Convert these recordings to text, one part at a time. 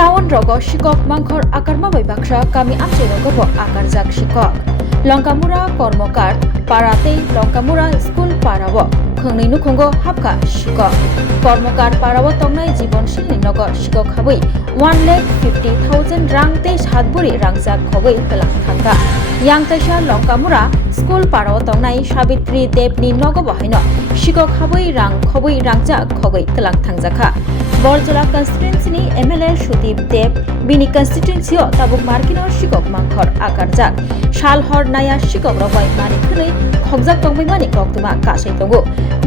Town রগ শিকক মাংখর akarma bai baksa kami amche rogobo akarjak শিকক লঙ্কামুরা কর্মকার পাড়াতেই লঙ্কামুরা স্কুল পাড়াবো খংনি নুখঙ্গ হাবকা শিকক কর্মকার পাড়াবো তংনাই জীবনশীল নগ শিকক হাবই 1,50,000 রাংতে সাতবুরি রাংজাক খগৈ পেলাং থাকা yang taisa লঙ্কামুরা স্কুল পাড়াও তংনাই সাবিত্রী দেবনি নগব হাইন শিকক হাবই রাং খবই রাংজাক খগৈ তেলাং থাংজাখা বরজলা কনস্টিটুয়েন্সিনি এমএলএ সুদীপ দেব বিনি কনস্টিটুয়েন্সিও তাবুক মার্কিনো শিকক মাংখর আকারজাক শালহর নায়া শিকক রবাই মানিখनै খগজাক তংবাই মানি কক্তমা কাসাই তঙ্গু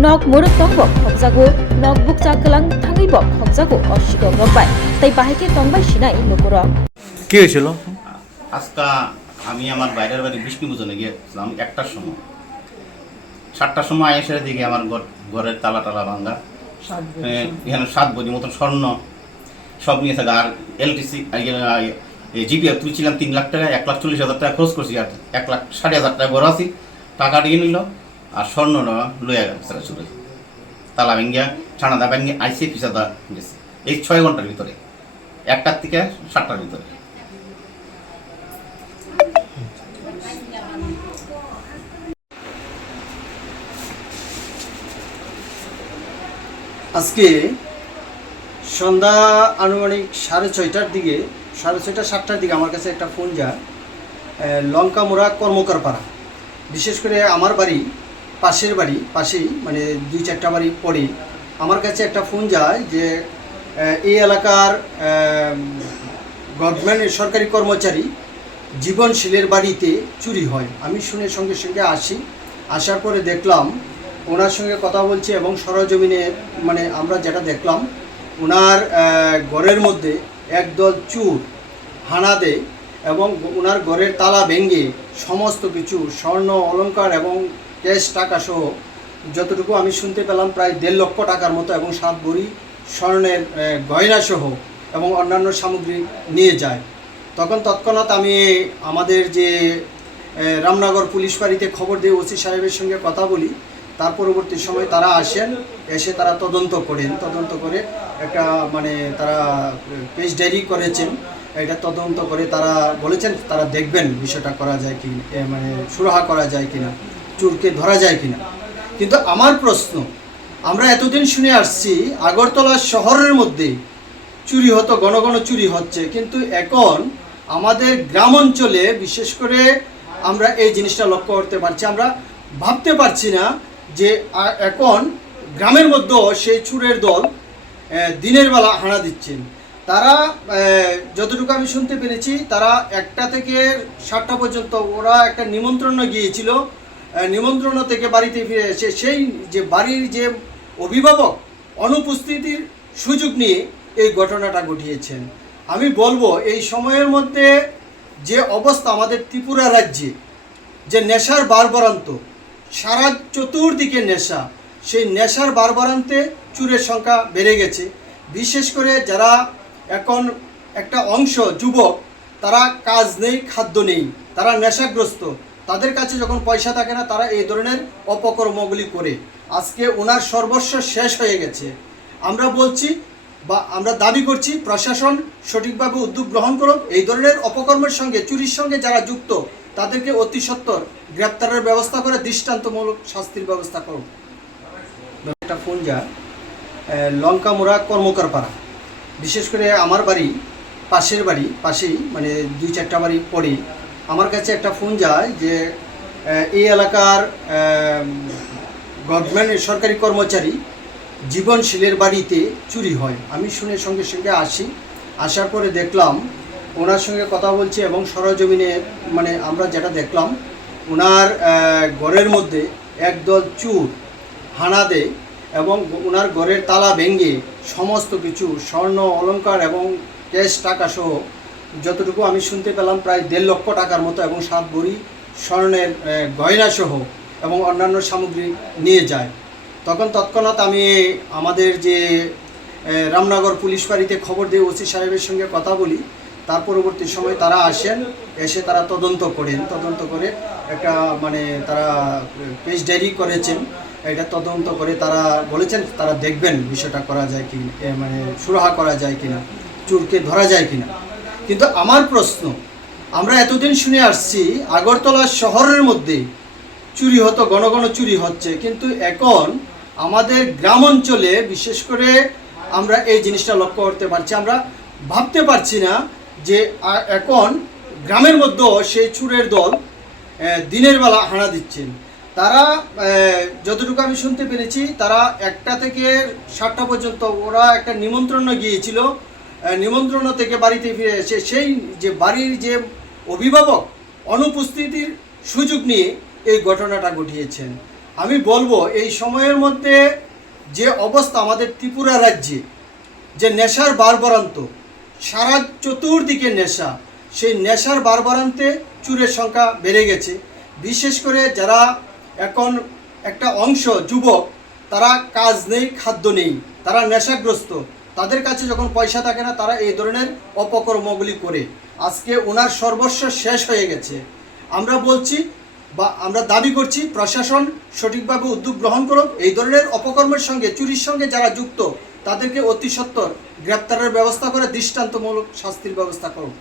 নক মুরুক তংবক খগজাগু নক বুকজা কলাং থাঙ্গিবক খগজাগু অশিকক রবাই তাই বাহিকে তংবাই সিনাই লোকুরক কি হয়েছিল? আজকে আমি আমার বাইরের বাড়ি বিষ্ণুপূজনে গিয়েছিলাম 1টার সময়। 7টার সময় আয়েসের দিকে আমার ঘরের তালা ভাঙ্গা, এখানে 7 বড়ি মতন স্বর্ণ সব নিয়ে থাকে। আর এলটিসি জিপিএফ তুলছিলাম 3 লাখ টাকা, 1,40,000 টাকা খরচ করছি, আর 1,60,000 টাকা বড় আছি। টাকা দিয়ে নিল আর স্বর্ণটা লইয়া গেছে চুরে, তালা ভেঙ্গিয়া ছানাদা ভেঙ্গে আইসি পিসাদা গেছে এই 6 ঘন্টার ভিতরে, 1টার থেকে 7টার ভিতরে। আজকে সন্ধ্যা আনুমানিক 6:30টার দিকে, 6:30 7টার দিকে আমার কাছে একটা ফোন যায় লঙ্কামুরা কর্মকার পাড়া, বিশেষ করে আমার বাড়ি পাশেই মানে 2-4টা বাড়ি পরে আমার কাছে একটা ফোন যায় যে এই এলাকার গভর্নমেন্টের সরকারি কর্মচারী জীবনশীলের বাড়িতে চুরি হয়। আমি শুনে সঙ্গে সঙ্গে আসার পরে দেখলাম, ওনার সঙ্গে কথা বলছি এবং সরজমিনে মানে আমরা যেটা দেখলাম, ওনার ঘরের মধ্যে একদল চোর হানা দেয় এবং ওনার ঘরের তালা ভেঙে সমস্ত কিছু স্বর্ণ অলংকার এবং ক্যাশ টাকা সহ যতটুকু আমি শুনতে পেলাম প্রায় 1.5 লক্ষ টাকার মতো এবং 7 ভরি স্বর্ণের গয়না সহ এবং অন্যান্য সামগ্রী নিয়ে যায়। তখন তৎক্ষণাৎ আমি আমাদের যে রামনগর পুলিশ ফাঁড়িতে খবর দিয়ে ওসি সাহেবের সঙ্গে কথা বলি। তার পরবর্তী সময় তারা আসেন, এসে তারা তদন্ত করে একটা মানে তারা পেজ ডায়েরি করেছেন। এটা তদন্ত করে তারা বলেছেন তারা দেখবেন বিষয়টা করা যায় কি, মানে সুরাহা করা যায় কিনা, চোরকে ধরা যায় কিনা। কিন্তু আমার প্রশ্ন, আমরা এতদিন শুনে আসছি আগরতলা শহরের মধ্যে চুরি হতো, ঘন ঘন চুরি হচ্ছে, কিন্তু এখন আমাদের গ্রাম অঞ্চলে বিশেষ করে আমরা এই জিনিসটা লক্ষ্য করতে পারছি। আমরা ভাবতে পারছি না যে এখন গ্রামের মধ্যেও সেই চোরের দল দিনের বেলা হানা দিচ্ছেন। তারা যতটুকু আমি শুনতে পেরেছি, তারা 1টা থেকে 7টা পর্যন্ত ওরা একটা নিমন্ত্রণে গিয়েছিল। নিমন্ত্রণ থেকে বাড়িতে ফিরে এসে সেই যে বাড়ির যে অভিভাবক অনুপস্থিতির সুযোগ নিয়ে এই ঘটনাটা ঘটিয়েছেন। আমি বলবো এই সময়ের মধ্যে যে অবস্থা আমাদের ত্রিপুরা রাজ্যে, যে নেশার বারবারান্ত, সারা চতুর্দিকে নেশা, সেই নেশার বারবারান্তে চোরের সংখ্যা বেড়ে গেছে। বিশেষ করে যারা এখন একটা অংশ যুবক, তারা কাজ নেই, খাদ্য নেই, তারা নেশাগ্রস্ত, তাদের কাছে যখন পয়সা থাকে না তারা এই ধরনের অপকর্মগুলি করে। আজকে ওনার সর্বস্ব শেষ হয়ে গেছে। আমরা বলছি বা আমরা দাবি করছি প্রশাসন সঠিকভাবে উদ্যোগ গ্রহণ করুক, এই ধরনের অপকর্মের সঙ্গে চুরির সঙ্গে যারা যুক্ত তাদেরকে অতি সত্বর গ্রেপ্তারের ব্যবস্থা করে দৃষ্টান্তমূলক শাস্তির ব্যবস্থা করুক। একটা ফোন যায় লঙ্কামুরা কর্মকার পাড়া, বিশেষ করে আমার বাড়ি পাশেই মানে 2-4টা বাড়ি পরে আমার কাছে একটা ফোন যায় যে এই এলাকার গভর্নমেন্টের সরকারি কর্মচারী জীবনশীলের বাড়িতে চুরি হয়। আমি শুনে সঙ্গে সঙ্গে আসার পরে দেখলাম, ওনার সঙ্গে কথা বলছি এবং সরজমিনে মানে আমরা যেটা দেখলাম, ওনার ঘরের মধ্যে একদল চোর হানা দেয় এবং ওনার ঘরের তালা ভেঙে সমস্ত কিছু স্বর্ণ অলংকার এবং ক্যাশ টাকা সহ যতটুকু আমি শুনতে পেলাম প্রায় 1.5 লক্ষ টাকার মতো এবং 7 ভরি স্বর্ণের গয়না সহ এবং অন্যান্য সামগ্রী নিয়ে যায়। তখন তৎক্ষণাৎ আমি আমাদের যে রামনগর পুলিশ ফাঁড়িতে খবর দিয়ে ওসি সাহেবের সঙ্গে কথা বলি। তার পরবর্তী সময় তারা আসেন, এসে তারা তদন্ত করে একটা মানে তারা পেজ ডায়েরি করেছেন। এটা তদন্ত করে তারা বলেছেন তারা দেখবেন বিষয়টা করা যায় কি, মানে সুরাহা করা যায় কিনা, চোরকে ধরা যায় কিনা। কিন্তু আমার প্রশ্ন, আমরা এতদিন শুনে আসছি আগরতলা শহরের মধ্যে চুরি হতো, ঘন ঘন চুরি হচ্ছে, কিন্তু এখন আমাদের গ্রাম অঞ্চলে বিশেষ করে আমরা এই জিনিসটা লক্ষ্য করতে পারছি। আমরা ভাবতে পারছি না যে এখন গ্রামের মধ্যেও সেই চুরের দল দিনের বেলা হানা দিচ্ছেন। তারা যতটুকু আমি শুনতে পেরেছি, তারা 1টা থেকে 7টা পর্যন্ত ওরা একটা নিমন্ত্রণে গিয়েছিল। নিমন্ত্রণ থেকে বাড়িতে ফিরে এসে সেই যে বাড়ির যে অভিভাবক অনুপস্থিতির সুযোগ নিয়ে এই ঘটনাটা ঘটিয়েছেন। আমি বলবো এই সময়ের মধ্যে যে অবস্থা আমাদের ত্রিপুরা রাজ্যে, যে নেশার বারবারান্ত, সারা চতুর্দিকে নেশা, সেই নেশার বারবারান্তে চুরের সংখ্যা বেড়ে গেছে। বিশেষ করে যারা এখন একটা অংশ যুবক, তারা কাজ নেই, খাদ্য নেই, তারা নেশাগ্রস্ত, তাদের কাছে যখন পয়সা থাকে না, তারা এই ধরনের অপকর্মগুলি করে। আজকে ওনার সর্বস্ব শেষ হয়ে গেছে। আমরা বলছি বা আমরা দাবি করছি প্রশাসন সঠিকভাবে উদ্যোগ গ্রহণ করুক। এই ধরনের অপকর্মের সঙ্গে, চুরির সঙ্গে যারা যুক্ত, তাদেরকে অতি সত্বর গ্রেপ্তারের ব্যবস্থা করে দৃষ্টান্তমূলক শাস্তির ব্যবস্থা করুক।